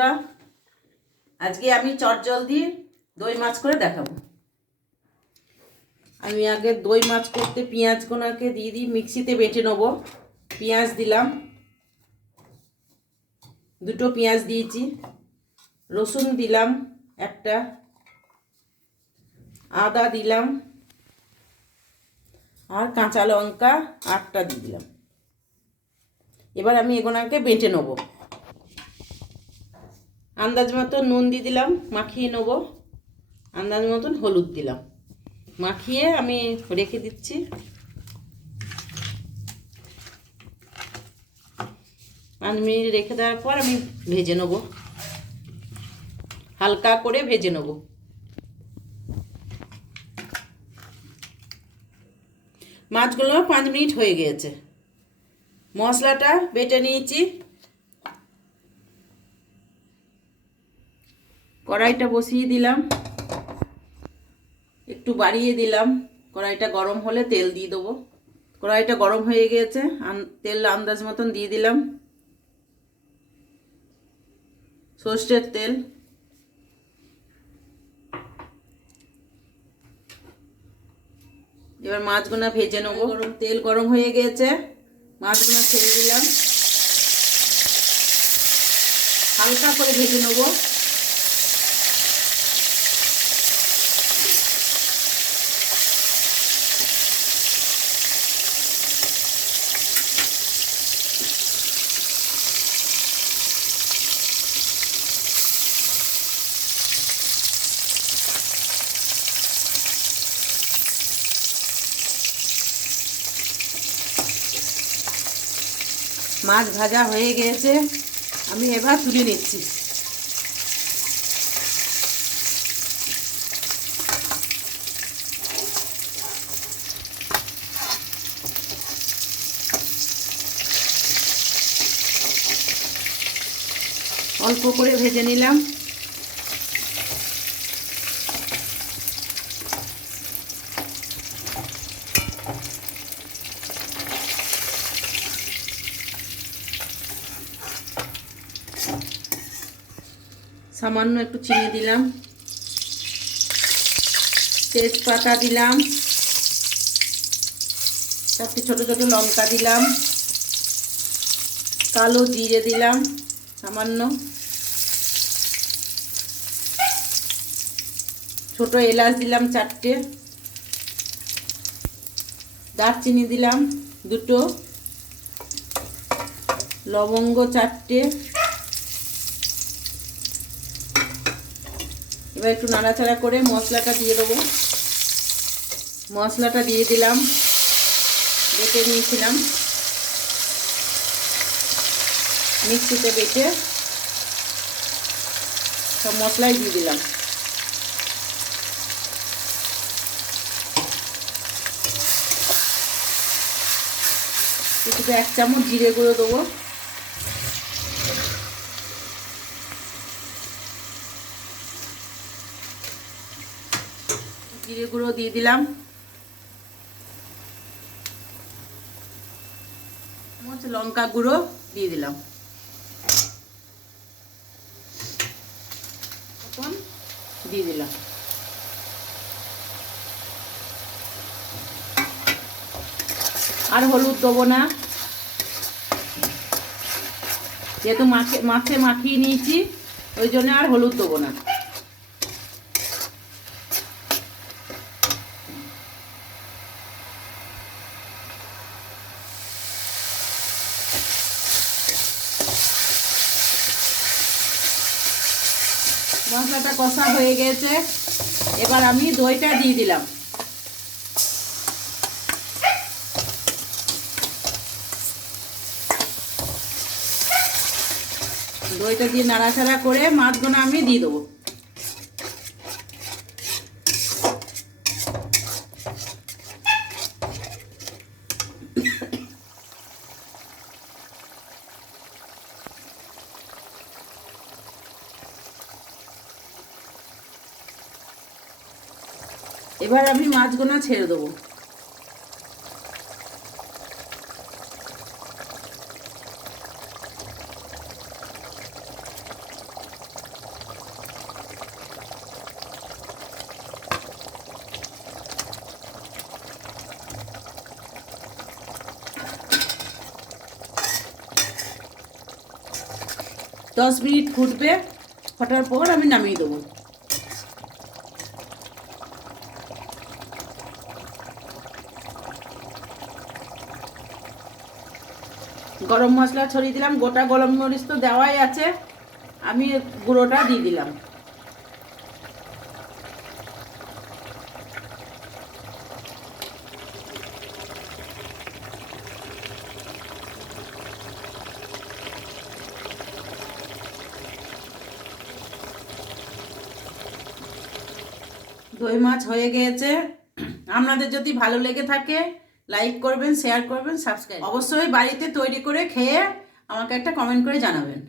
বন্ধুরা, আজকে আমি চটজলদি দই মাছ করে দেখাবো। আমি আগে দই মাছ করতে পেঁয়াজগুলোকে দিয়ে দিই, মিক্সিতে বেটে নেবো। পেঁয়াজ দিলাম, দুটো পেঁয়াজ দিয়েছি, রসুন দিলাম একটা, আদা দিলাম, আর কাঁচা লঙ্কা 8টা দিয়ে দিলাম। এবার আমি এগুলোকে বেটে নেবো। আন্দাজ মতন নুন দিয়ে দিলাম, মাখিয়ে নেবো। আন্দাজ মতন হলুদ দিলাম, মাখিয়ে আমি রেখে দিচ্ছি। 5 মিনিট রেখে দেওয়ার পর আমি ভেজে নেবো, হালকা করে ভেজে নেবো। মাছগুলো 5 মিনিট হয়ে গিয়েছে। মশলাটা বেটে নিয়েছি। কড়াইটা বসিয়ে দিলাম, একটু বাড়িয়ে দিলাম। কড়াইটা গরম হলে তেল দিয়ে দেবো। কড়াইটা গরম হয়ে গিয়েছে, তেল আন্দাজ মতন দিয়ে দিলাম। সর্ষের তেল, এবার মাছগুলো ভেজে নেবো। তেল গরম হয়ে গিয়েছে, মাছগুলো ছেড়ে দিলাম, হালকা করে ভেজে নেবো। মাছ ভাজা হয়ে গিয়েছে, আমি এবার তুলে নিচ্ছি। অল্প করে ভেজে নিলাম। সামান্য একটু চিনি দিলাম, তেজপাতা দিলাম, 4টে ছোটো ছোটো লঙ্কা দিলাম, কালো জিরে দিলাম সামান্য, ছোট এলাচ দিলাম 4টে, দারচিনি দিলাম 2টো, লবঙ্গ 4টে। এবার একটু নাড়াচাড়া করে মশলাটা দিয়ে দেবো। মশলাটা দিয়ে দিলাম, বেটে নিয়েছিলাম, মিক্সিতে বেটে সব মশলাই দিয়ে দিলাম। একটু 1 চামচ জিরে গুঁড়ো দেবো, জিরে গুঁড়ো দিয়ে দিলাম, লঙ্কা গুঁড়ো দিয়ে দিলাম, এখন দিয়ে দিলাম। আর হলুদ দেবো না, যেহেতু মাছে মাখিয়ে নিয়েছি, ওই জন্য আর হলুদ দেবো না। মশলাটা কষা হয়ে গেছে, এবার আমি দইটা দিয়ে দিলাম। দইটা দিয়ে নাড়াচাড়া করে মাছগুলো আমি দিয়ে দেবো। এবার আমি মাছগুলো ছেড়ে দেবো। 10 মিনিট ফুটবে, ফোটার পর আমি নামিয়ে দেবো। গরম মশলা ছড়িয়ে দিলাম, গোটা গরম মরিচ তো দেওয়াই আছে, আমি গুঁড়োটা দিয়ে দিলাম। দই মাছ হয়ে গিয়েছে। আপনাদের যদি ভালো লেগে থাকে লাইক করবেন, শেয়ার করবেন, সাবস্ক্রাইব অবশ্যই বাড়িতে তৈরি করে খেয়ে আমাকে একটা কমেন্ট করে জানাবেন।